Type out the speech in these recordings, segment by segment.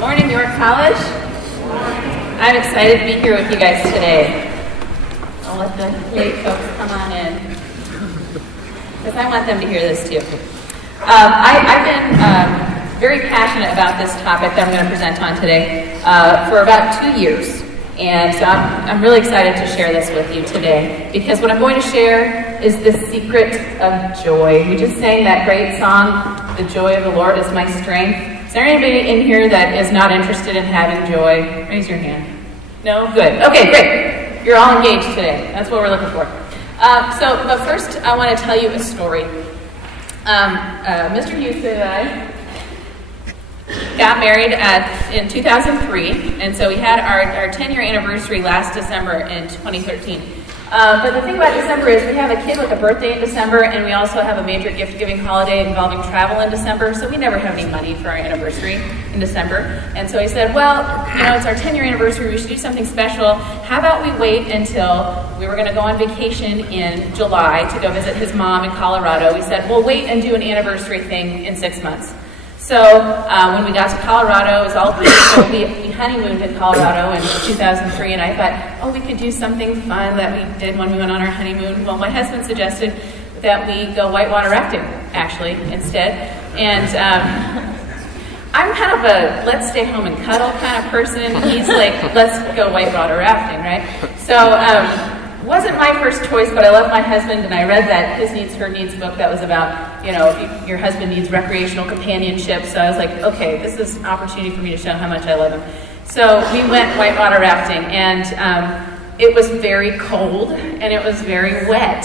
morning, York College. I'm excited to be here with you guys today. I'll let the late folks come on in, because I want them to hear this too. I've been very passionate about this topic that I'm going to present on today for about 2 years. And so I'm really excited to share this with you today, because what I'm going to share is the secret of joy. We just sang that great song, "The Joy of the Lord is My Strength." Is there anybody in here that is not interested in having joy? Raise your hand. No? Good. Okay, great. You're all engaged today. That's what we're looking for. But first, I want to tell you a story. Mr. Houston and I got married in 2003, and so we had our 10-year anniversary last December in 2013. But the thing about December is we have a kid with a birthday in December, and we also have a major gift-giving holiday involving travel in December, so we never have any money for our anniversary in December. And so he said, well, you know, it's our 10-year anniversary, we should do something special. How about we wait until we were going to go on vacation in July to go visit his mom in Colorado. We said, we'll wait and do an anniversary thing in 6 months. So when we got to Colorado, it was all beautiful. We honeymooned in Colorado in 2003, and I thought, oh, we could do something fun that we did when we went on our honeymoon. Well, my husband suggested that we go whitewater rafting, actually, instead. And I'm kind of a let's stay home and cuddle kind of person. He's like, let's go whitewater rafting, right? So wasn't my first choice, but I love my husband, and I read that His Needs, Her Needs book that was about, you know, if your husband needs recreational companionship. So I was like, okay, this is an opportunity for me to show how much I love him. So we went whitewater rafting, and it was very cold, and it was very wet,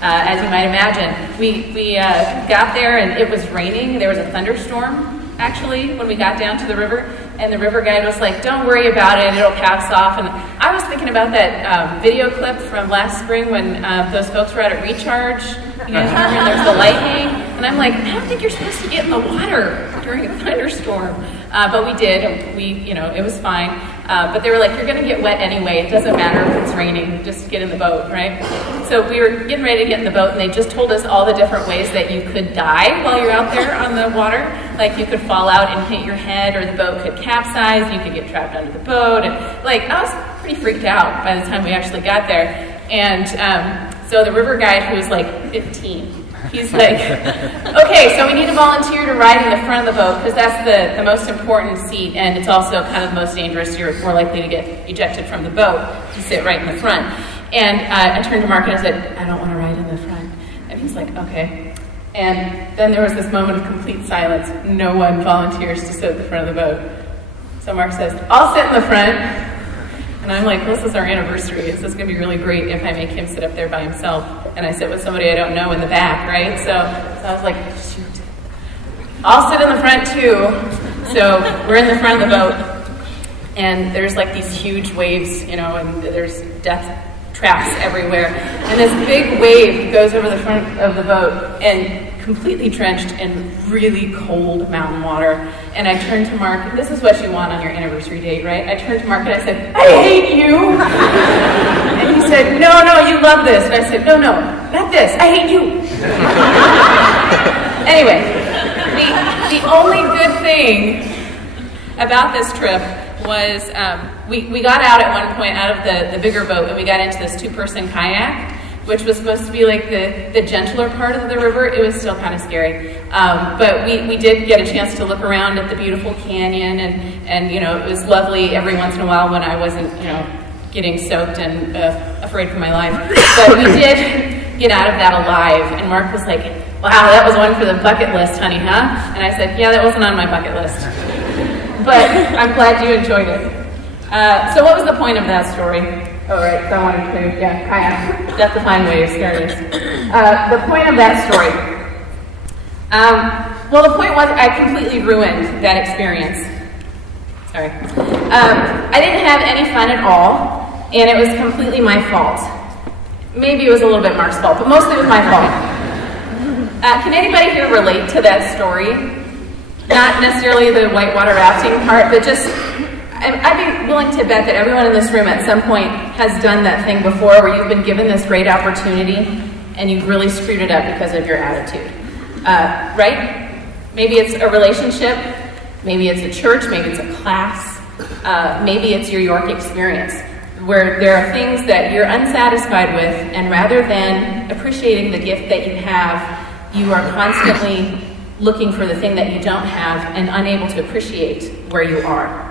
as you might imagine. We got there, and it was raining. There was a thunderstorm, actually, when we got down to the river. And the river guide was like, don't worry about it, it'll pass off. And I was thinking about that video clip from last spring when those folks were out at Recharge. You guys remember there was the lightning? And I'm like, I don't think you're supposed to get in the water during a thunderstorm. But we did, and it was fine. But they were like, you're gonna get wet anyway, it doesn't matter if it's raining, just get in the boat, right? So we were getting ready to get in the boat, and they just told us all the different ways that you could die while you're out there on the water. Like you could fall out and hit your head, or the boat could capsize, and you could get trapped under the boat. And like, I was pretty freaked out by the time we actually got there. And so the river guide, who was like 15, he's like, okay, so we need a volunteer to ride in the front of the boat, because that's the most important seat, and it's also kind of the most dangerous. You're more likely to get ejected from the boat to sit right in the front. And I turned to Mark and I said, I don't want to ride in the front. And he's like, okay. And then there was this moment of complete silence. No one volunteers to sit at the front of the boat. So Mark says, I'll sit in the front. And I'm like, this is our anniversary. This is going to be really great if I make him sit up there by himself. And I sit with somebody I don't know in the back, right? So I was like, shoot. I'll sit in the front too. So we're in the front of the boat. And there's like these huge waves, you know, and there's death traps everywhere. And this big wave goes over the front of the boat and completely drenched in really cold mountain water. And I turned to Mark, and this is what you want on your anniversary date, right? I turned to Mark and I said, I hate you. And he said, no, you love this. And I said, no, not this, I hate you. Anyway, the only good thing about this trip was we got out at one point out of the bigger boat, and we got into this two-person kayak, which was supposed to be like the gentler part of the river. It was still kind of scary. But we did get a chance to look around at the beautiful canyon, and you know, it was lovely every once in a while when I wasn't, you know, getting soaked and afraid for my life. But we did get out of that alive, and Mark was like, wow, that was one for the bucket list, honey, huh? And I said, yeah, that wasn't on my bucket list. But I'm glad you enjoyed it. So what was the point of that story? Oh, right, so I wanted to, kayak, Death Defying Waves, there it is. The point of that story. Well, the point was I completely ruined that experience. Sorry. I didn't have any fun at all, and it was completely my fault. Maybe it was a little bit Mark's fault, but mostly it was my fault. Can anybody here relate to that story? Not necessarily the whitewater rafting part, but just, I'd be willing to bet that everyone in this room at some point has done that thing before where you've been given this great opportunity and you've really screwed it up because of your attitude. Right? Maybe it's a relationship Maybe it's a church, maybe it's a class, maybe it's your York experience, where there are things that you're unsatisfied with, and rather than appreciating the gift that you have, you are constantly looking for the thing that you don't have and unable to appreciate where you are.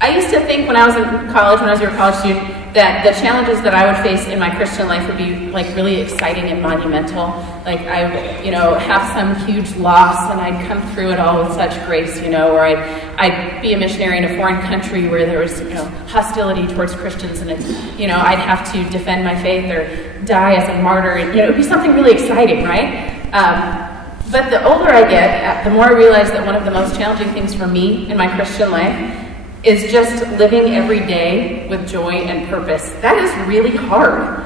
I used to think when I was in college, when I was a college student, that the challenges that I would face in my Christian life would be like really exciting and monumental. Like I, have some huge loss and I'd come through it all with such grace, or I'd be a missionary in a foreign country where there was, hostility towards Christians, and it's, I'd have to defend my faith or die as a martyr. And, it would be something really exciting, right? But the older I get, the more I realize that one of the most challenging things for me in my Christian life is just living every day with joy and purpose. That is really hard.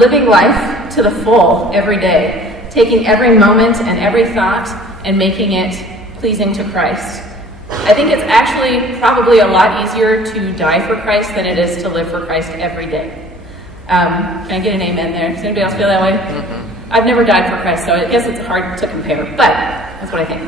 Living life to the full every day, taking every moment and every thought and making it pleasing to Christ. I think it's actually probably a lot easier to die for Christ than it is to live for Christ every day. Can I get an amen there? Does anybody else feel that way? Mm-hmm. I've never died for Christ, so I guess it's hard to compare, but that's what I think.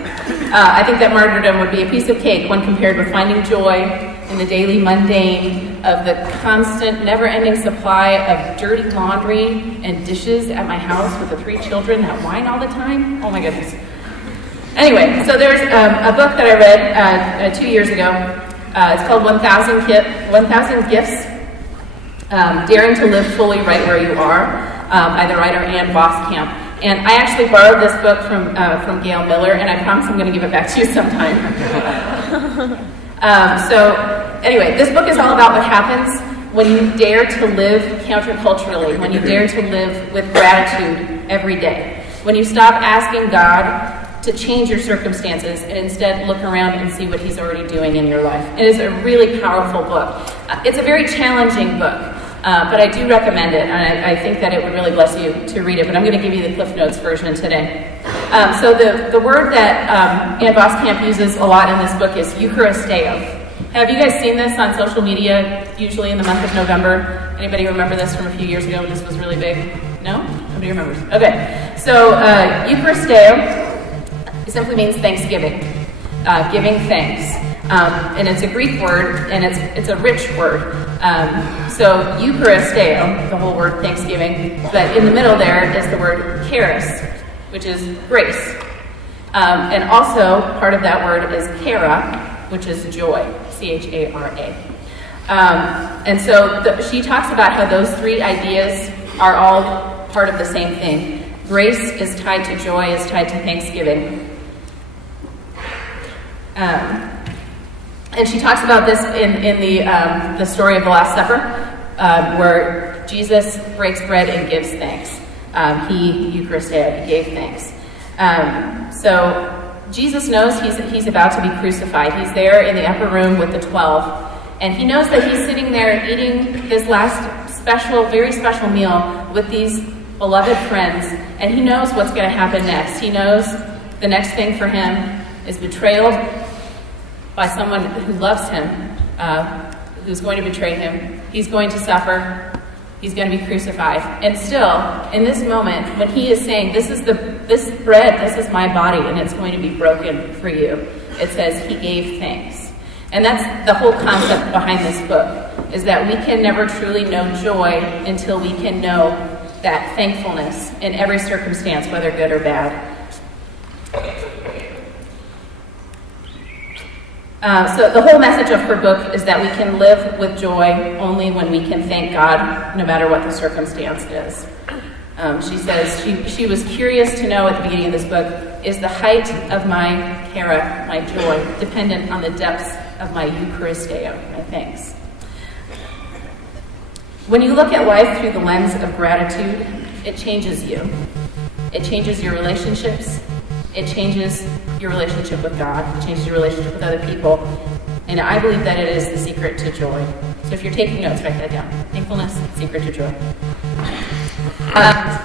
I think that martyrdom would be a piece of cake when compared with finding joy in the daily mundane of the constant, never-ending supply of dirty laundry and dishes at my house with the 3 children that whine all the time. Oh my goodness. Anyway, so there's a book that I read 2 years ago. It's called 1,000 Gifts, Daring to Live Fully Right Where You Are, by the writer Ann Voskamp. And I actually borrowed this book from Gail Miller, and I promise I'm going to give it back to you sometime. So anyway, this book is all about what happens when you dare to live counterculturally, when you dare to live with gratitude every day, when you stop asking God to change your circumstances and instead look around and see what He's already doing in your life. It is a really powerful book. It's a very challenging book. But I do recommend it, and I think that it would really bless you to read it, but I'm going to give you the Cliff Notes version today. So the word that Ann Voskamp uses a lot in this book is Eucharisteo. Have you guys seen this on social media, usually in the month of November? Anybody remember this from a few years ago when this was really big? No? Nobody remembers. Okay. So Eucharisteo simply means thanksgiving, giving thanks. And it's a Greek word, and it's a rich word. So Eucharisteo, the whole word Thanksgiving, but in the middle there is the word charis, which is grace. And also part of that word is chara, which is joy, C-H-A-R-A. And so she talks about how those 3 ideas are all part of the same thing. Grace is tied to joy, is tied to thanksgiving. And she talks about this in the story of the Last Supper, where Jesus breaks bread and gives thanks. Eucharisteo, he gave thanks. So Jesus knows he's about to be crucified. He's there in the upper room with the 12, and he knows that he's sitting there eating his last very special meal with these beloved friends, and he knows what's going to happen next. He knows the next thing for him is betrayal by someone who loves him, who's going to betray him. He's going to suffer. He's going to be crucified. And still, in this moment, when he is saying, this bread, this is my body, and it's going to be broken for you, it says he gave thanks. And that's the whole concept behind this book, is that we can never truly know joy until we can know that thankfulness in every circumstance, whether good or bad. So the whole message of her book is that we can live with joy only when we can thank God, no matter what the circumstance is. She says she was curious to know at the beginning of this book, is the height of my chara, my joy, dependent on the depths of my Eucharisteo, my thanks. When you look at life through the lens of gratitude, it changes you. It changes your relationships. It changes your relationship with God. It changes your relationship with other people. And I believe that it is the secret to joy. So if you're taking notes, write that down. Thankfulness, secret to joy.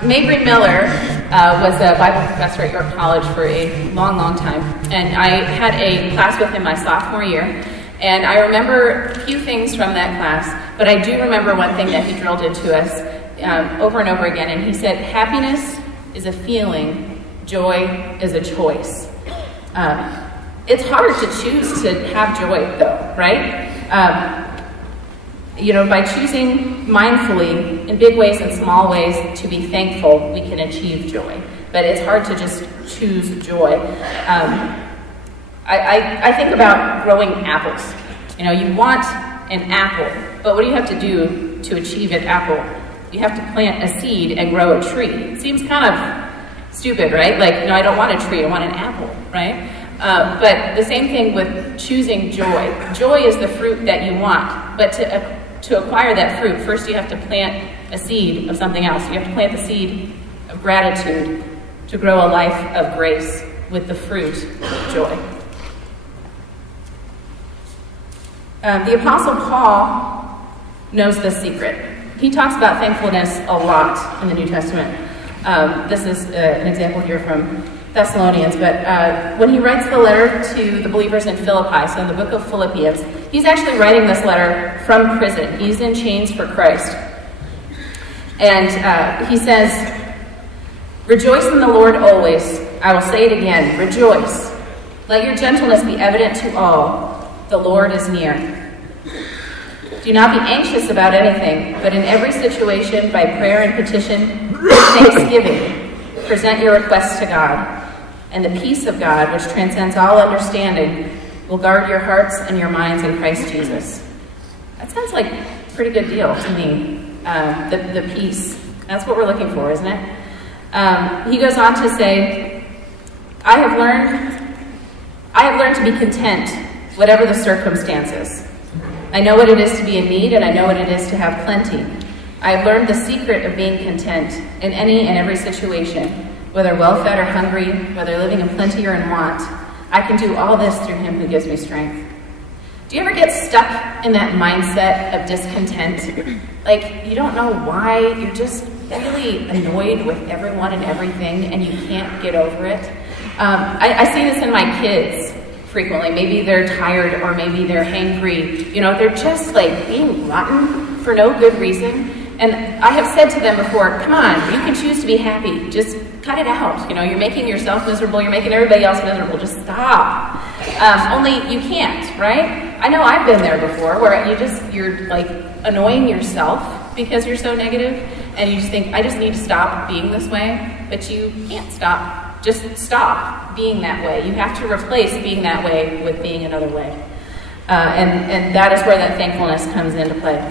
Mabry Miller was a Bible professor at York College for a long, long time. And I had a class with him my sophomore year. And I remember a few things from that class, but I do remember one thing that he drilled into us over and over again. And he said, happiness is a feeling, joy is a choice. It's hard to choose to have joy, though, right? By choosing mindfully in big ways and small ways to be thankful, we can achieve joy. But it's hard to just choose joy. I think about growing apples. You want an apple, but what do you have to do to achieve an apple? You have to plant a seed and grow a tree. It seems kind of stupid, right? Like, no, I don't want a tree, I want an apple, right? But the same thing with choosing joy. Joy is the fruit that you want, but to acquire that fruit, first you have to plant a seed of something else. You have to plant the seed of gratitude to grow a life of grace with the fruit of joy. The Apostle Paul knows this secret. He talks about thankfulness a lot in the New Testament. This is an example here from Thessalonians, but when he writes the letter to the believers in Philippi, so in the book of Philippians, he's actually writing this letter from prison. He's in chains for Christ. And he says, "Rejoice in the Lord always. I will say it again, rejoice. Let your gentleness be evident to all. The Lord is near. Do not be anxious about anything, but in every situation, by prayer and petition, with thanksgiving, present your requests to God. And the peace of God, which transcends all understanding, will guard your hearts and your minds in Christ Jesus." That sounds like a pretty good deal to me, the peace. That's what we're looking for, isn't it? He goes on to say, I have learned to be content, whatever the circumstances. I know what it is to be in need, and I know what it is to have plenty. I have learned the secret of being content in any and every situation, whether well-fed or hungry, whether living in plenty or in want. I can do all this through him who gives me strength. Do you ever get stuck in that mindset of discontent? Like, you don't know why, you're just really annoyed with everyone and everything, and you can't get over it. I see this in my kids frequently. Maybe they're tired, or maybe they're hangry. They're just like being rotten for no good reason. And I have said to them before, come on, you can choose to be happy. Just cut it out. You're making yourself miserable. You're making everybody else miserable. Just stop. Only you can't, right? I know I've been there before, where you're like annoying yourself because you're so negative, and you just think, I just need to stop being this way. But you can't stop. Just stop being that way. You have to replace being that way with being another way. And that is where that thankfulness comes into play.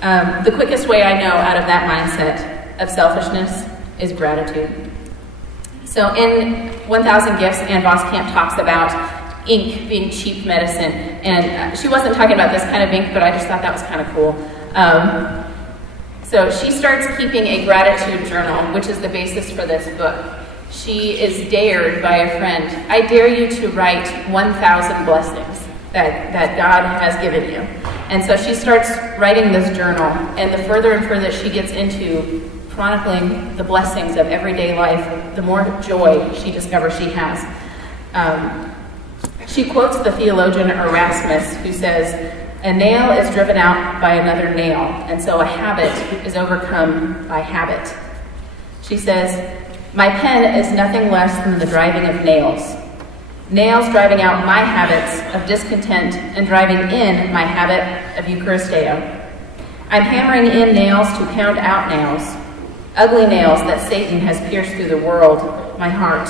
The quickest way I know out of that mindset of selfishness is gratitude. So in 1,000 Gifts, Ann Voskamp talks about ink being cheap medicine. And she wasn't talking about this kind of ink, but I just thought that was kind of cool. So she starts keeping a gratitude journal, which is the basis for this book. She is dared by a friend. I dare you to write 1,000 blessings that God has given you. And so she starts writing this journal, and the further and further she gets into chronicling the blessings of everyday life, the more joy she discovers she has. She quotes the theologian Erasmus, who says, "A nail is driven out by another nail, and so a habit is overcome by habit." She says, "My pen is nothing less than the driving of nails. Nails driving out my habits of discontent and driving in my habit of Eucharisteo. I'm hammering in nails to pound out nails, ugly nails that Satan has pierced through the world, my heart.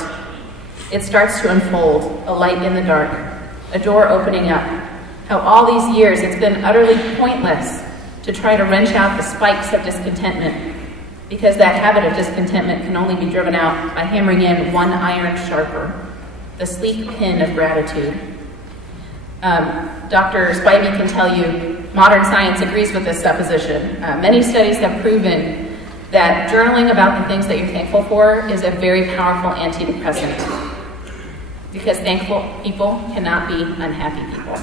It starts to unfold, a light in the dark, a door opening up. How all these years it's been utterly pointless to try to wrench out the spikes of discontentment, because that habit of discontentment can only be driven out by hammering in one iron sharper, the sleek pin of gratitude." Dr. Spivey can tell you modern science agrees with this supposition. Many studies have proven that journaling about the things that you're thankful for is a very powerful antidepressant, because thankful people cannot be unhappy people.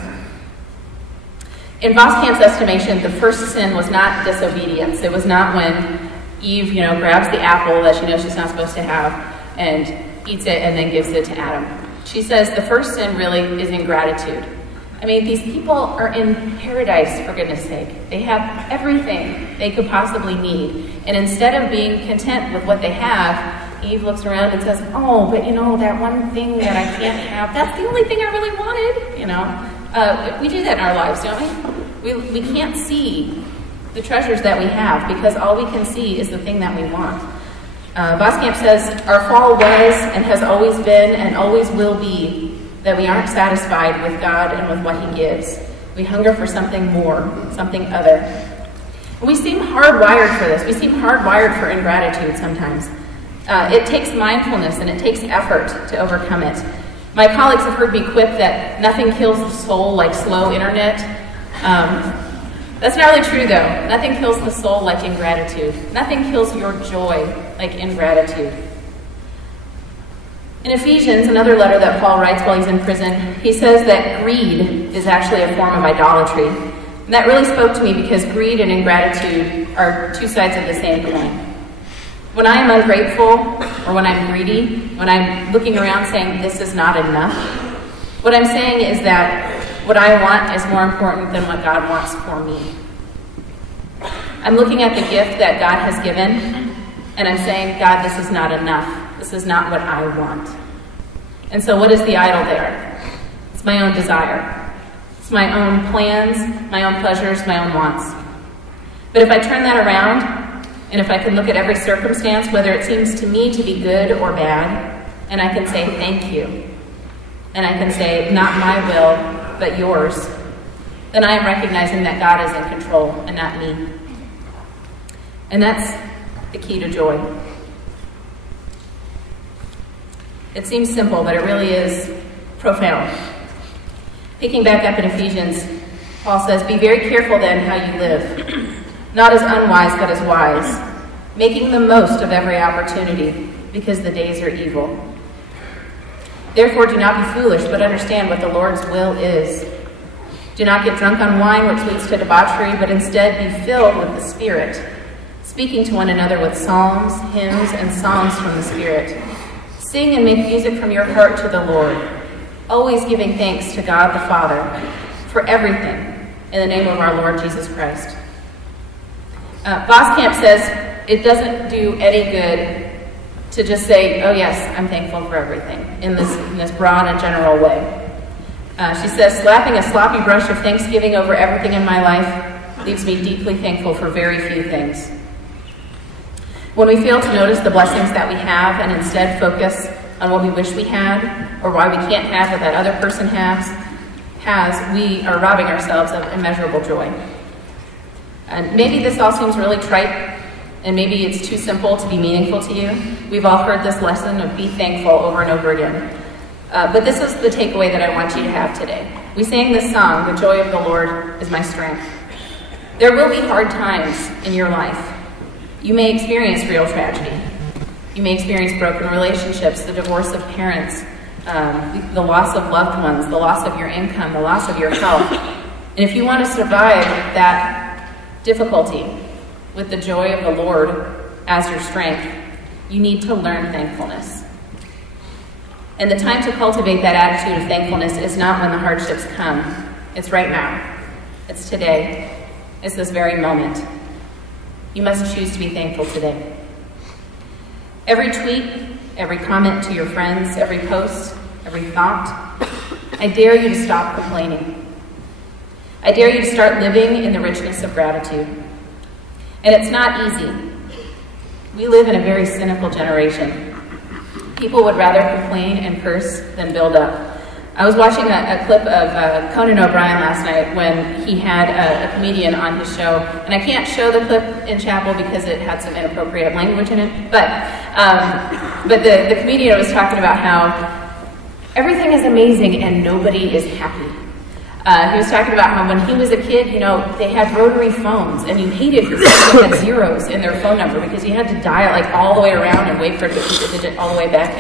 In Voskamp's estimation, the first sin was not disobedience. It was not when Eve, grabs the apple that she knows she's not supposed to have and eats it and then gives it to Adam. She says the first sin really is ingratitude. I mean, these people are in paradise, for goodness sake. They have everything they could possibly need. And instead of being content with what they have, Eve looks around and says, oh, but that one thing that I can't have, that's the only thing I really wanted, We do that in our lives, don't we? We can't see the treasures that we have because all we can see is the thing that we want. Voskamp says, our fall was and has always been and always will be that we aren't satisfied with God and with what he gives. We hunger for something more, something other. And we seem hardwired for this. We seem hardwired for ingratitude sometimes. It takes mindfulness and it takes effort to overcome it. My colleagues have heard me quip that nothing kills the soul like slow internet. That's not really true, though. Nothing kills the soul like ingratitude. Nothing kills your joy like ingratitude. In Ephesians, another letter that Paul writes while he's in prison, he says that greed is actually a form of idolatry. And that really spoke to me because greed and ingratitude are two sides of the same coin. When I am ungrateful or when I'm greedy, when I'm looking around saying this is not enough, what I'm saying is that what I want is more important than what God wants for me. I'm looking at the gift that God has given, and I'm saying, God, this is not enough. This is not what I want. And so what is the idol there? It's my own desire. It's my own plans, my own pleasures, my own wants. But if I turn that around, and if I can look at every circumstance, whether it seems to me to be good or bad, and I can say, thank you, and I can say, not my will, but yours, then I am recognizing that God is in control and not me. And that's the key to joy. It seems simple, but it really is profound. Picking back up in Ephesians, Paul says, be very careful then how you live, not as unwise, but as wise, making the most of every opportunity, because the days are evil. Therefore, do not be foolish, but understand what the Lord's will is. Do not get drunk on wine, which leads to debauchery, but instead be filled with the Spirit, speaking to one another with psalms, hymns, and songs from the Spirit. Sing and make music from your heart to the Lord, always giving thanks to God the Father for everything in the name of our Lord Jesus Christ. Voskamp says it doesn't do any good to just say, oh yes, I'm thankful for everything, in this broad and general way. She says, slapping a sloppy brush of Thanksgiving over everything in my life leaves me deeply thankful for very few things. When we fail to notice the blessings that we have and instead focus on what we wish we had or why we can't have what that other person has, we are robbing ourselves of immeasurable joy. And maybe this all seems really trite, and maybe it's too simple to be meaningful to you. We've all heard this lesson of be thankful over and over again. But this is the takeaway that I want you to have today. We sang this song, "The Joy of the Lord is my strength." There will be hard times in your life. You may experience real tragedy. You may experience broken relationships, the divorce of parents, the loss of loved ones, the loss of your income, the loss of your health. And if you want to survive that difficulty with the joy of the Lord as your strength, you need to learn thankfulness. And the time to cultivate that attitude of thankfulness is not when the hardships come. It's right now. It's today. It's this very moment. You must choose to be thankful today. Every tweet, every comment to your friends, every post, every thought, I dare you to stop complaining. I dare you to start living in the richness of gratitude. And it's not easy. We live in a very cynical generation. People would rather complain and curse than build up. I was watching a clip of Conan O'Brien last night when he had a comedian on his show, and I can't show the clip in chapel because it had some inappropriate language in it, but the comedian was talking about how everything is amazing and nobody is happy. He was talking about how when he was a kid, they had rotary phones, and you hated your friends that had zeros in their phone number because you had to dial like all the way around and wait for it to keep the digit all the way back,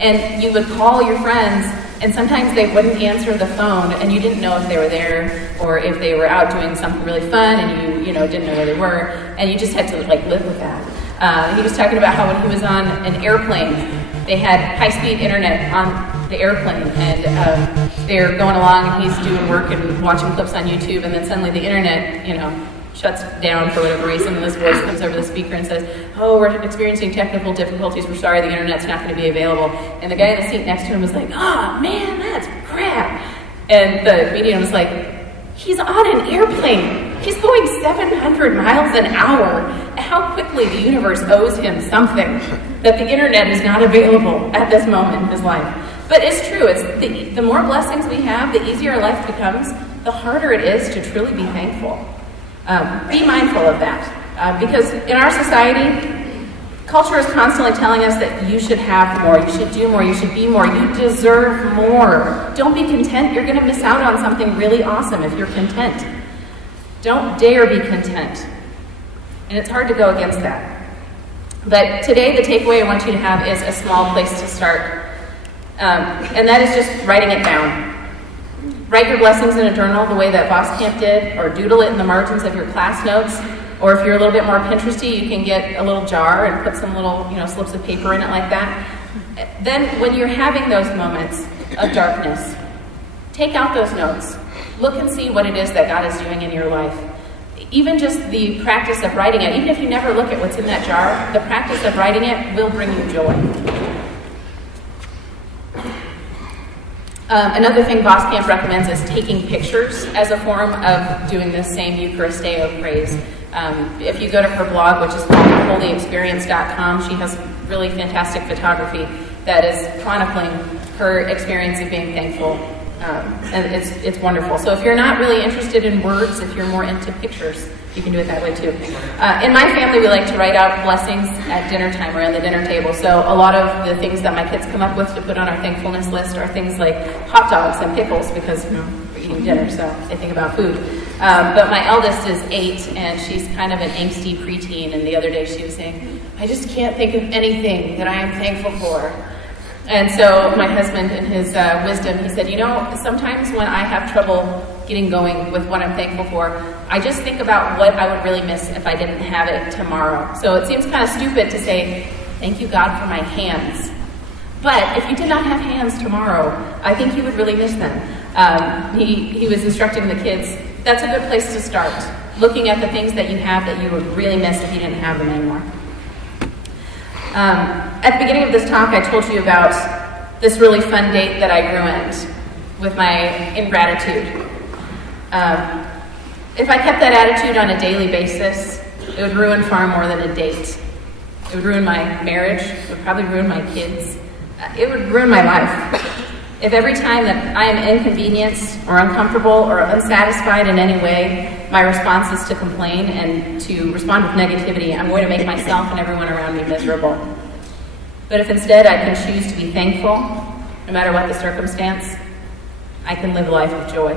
And you would call your friends, and sometimes they wouldn't answer the phone, and you didn't know if they were there or if they were out doing something really fun, and you didn't know where they were, and you just had to live with that. He was talking about how when he was on an airplane, they had high-speed internet on the airplane, and they're going along, and he's doing work and watching clips on YouTube, and then suddenly the internet, shuts down for whatever reason, and this voice comes over the speaker and says, "Oh, we're experiencing technical difficulties. We're sorry, the internet's not going to be available." And the guy in the seat next to him was like, "Oh, man, that's crap." And the medium was like, "He's on an airplane. He's going 700 miles an hour. How quickly the universe owes him something that the internet is not available at this moment in his life." But it's true. It's the more blessings we have, the easier our life becomes, the harder it is to truly be thankful. Be mindful of that. Because in our society, culture is constantly telling us that you should have more, you should do more, you should be more, you deserve more. Don't be content. You're going to miss out on something really awesome if you're content. Don't dare be content. And it's hard to go against that. But today, the takeaway I want you to have is a small place to start. And that is just writing it down. Write your blessings in a journal the way that Voskamp did, or doodle it in the margins of your class notes. Or if you're a little bit more Pinteresty, you can get a little jar and put some little, slips of paper in it like that. Then when you're having those moments of darkness, take out those notes. Look and see what it is that God is doing in your life. Even just the practice of writing it, even if you never look at what's in that jar, the practice of writing it will bring you joy. Another thing Voskamp recommends is taking pictures as a form of doing this same Eucharisteo praise. If you go to her blog, which is called holyexperience.com, she has really fantastic photography that is chronicling her experience of being thankful. And it's wonderful. So if you're not really interested in words, if you're more into pictures, you can do it that way too. In my family, we like to write out blessings at dinner time, around the dinner table. So a lot of the things that my kids come up with to put on our thankfulness list are things like hot dogs and pickles, because we're eating dinner, so they think about food. But my eldest is 8, and she's kind of an angsty preteen, and the other day she was saying, "I just can't think of anything that I am thankful for." And so my husband, in his wisdom, he said, sometimes when I have trouble getting going with what I'm thankful for, I just think about what I would really miss if I didn't have it tomorrow. So it seems kind of stupid to say, "Thank you, God, for my hands." But if you did not have hands tomorrow, I think you would really miss them. He was instructing the kids, that's a good place to start, looking at the things that you have that you would really miss if you didn't have them anymore. At the beginning of this talk, I told you about this really fun date that I ruined with my ingratitude. If I kept that attitude on a daily basis, it would ruin far more than a date. It would ruin my marriage. It would probably ruin my kids. It would ruin my life. If every time that I am inconvenienced or uncomfortable or unsatisfied in any way, my response is to complain and to respond with negativity, I'm going to make myself and everyone around me miserable. But if instead I can choose to be thankful, no matter what the circumstance, I can live a life of joy.